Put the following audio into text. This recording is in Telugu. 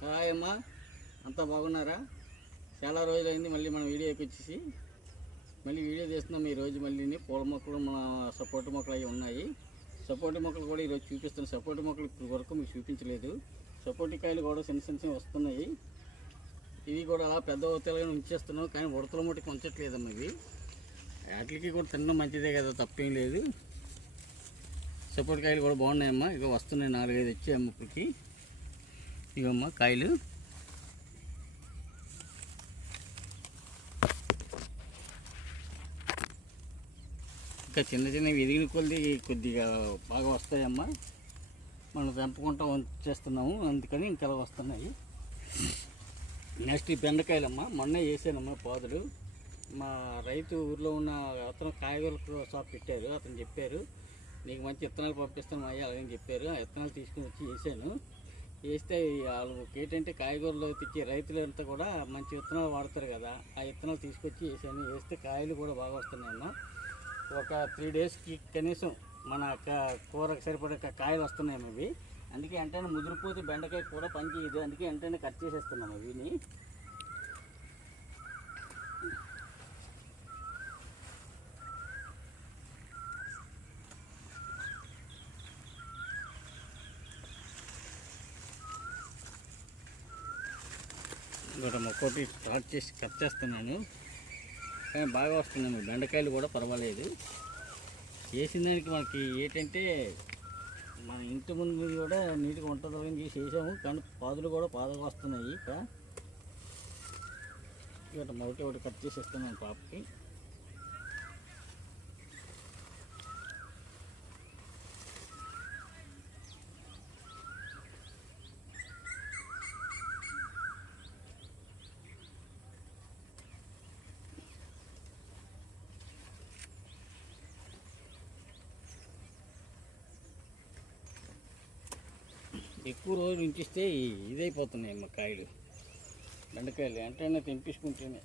హాయ్ అమ్మా, అంతా బాగున్నారా? చాలా రోజులైంది మళ్ళీ మనం వీడియోకి వచ్చేసి మళ్ళీ వీడియో చేస్తున్నాం. ఈరోజు మళ్ళీ పూల మొక్కలు, మన సపోర్ట్ మొక్కలు అవి ఉన్నాయి. సపోర్ట్ మొక్కలు కూడా ఈరోజు చూపిస్తున్నాను. సపోర్ట్ మొక్కలు ఇప్పుడు వరకు మీకు చూపించలేదు. సపోర్ట్ కాయలు కూడా చిన్న చిన్న వస్తున్నాయి. ఇవి కూడా అలా పెద్ద ఉత్తలుగా ఉంచేస్తున్నాం, కానీ ఉడతల మట్టుకు ఉంచట్లేదమ్మా. ఇవి వాటికి కూడా తినడం మంచిదే కదా, తప్పేం లేదు. సపోర్ట్ కాయలు కూడా బాగున్నాయమ్మా. ఇక వస్తున్నాయి, 4-5 వచ్చాయమ్మ ఇప్పటికి. ఇవమ్మా కాయలు. ఇంకా చిన్న చిన్నవి ఎదిగిన కొద్ది కొద్దిగా బాగా వస్తాయమ్మా. మనం తెంపుకుంటా ఉంచేస్తున్నాము, అందుకని ఇంకా వస్తున్నాయి. నెక్స్ట్ ఈ బెండకాయలమ్మా. మొన్న వేసానమ్మా పాదులు. మా రైతు ఊర్లో ఉన్న అతను కాయగూరల షాప్ పెట్టారు. అతను చెప్పారు, నీకు మంచి విత్తనాలు పంపిస్తాను అయ్యా అలాగని చెప్పారు. ఆ విత్తనాలు తీసుకుని వచ్చి వేసాను. వేస్తే వాళ్ళు ఏంటంటే కాయగూరలు తెచ్చి రైతులంతా కూడా మంచి విత్తనాలు వాడతారు కదా, ఆ విత్తనాలు తీసుకొచ్చి వేసాను. వేస్తే కాయలు కూడా బాగా వస్తున్నాయమ్మా. ఒక 3 డేస్కి కనీసం మన కూరకు సరిపడే కాయలు వస్తున్నాయమ్మా ఇవి. అందుకే వెంటనే ముదిరిపోతే బెండకాయ కూడా పని చేయదు, అందుకే వెంటనే కట్ చేసేస్తున్నాము ఇవిని. ఇంకోటి ఒక్కోటి స్టార్ట్ చేసి కట్ చేస్తున్నాను, కానీ బాగా వస్తున్నాము. బెండకాయలు కూడా పర్వాలేదు. వేసిన దానికి మనకి ఏంటంటే మన ఇంటి ముందు కూడా నీట్గా ఉంటుందని చేసి వేసాము, కానీ పాదులు కూడా బాగా వస్తున్నాయి. ఇక ఒకటి కట్ చేసేస్తున్నాను పాపకి. ఎక్కువ రోజులు ఉంచిస్తే ఇదైపోతున్నాయి అమ్మ కాయలు. బెండకాయలు వెంటనే తెంపించుకుంటేనే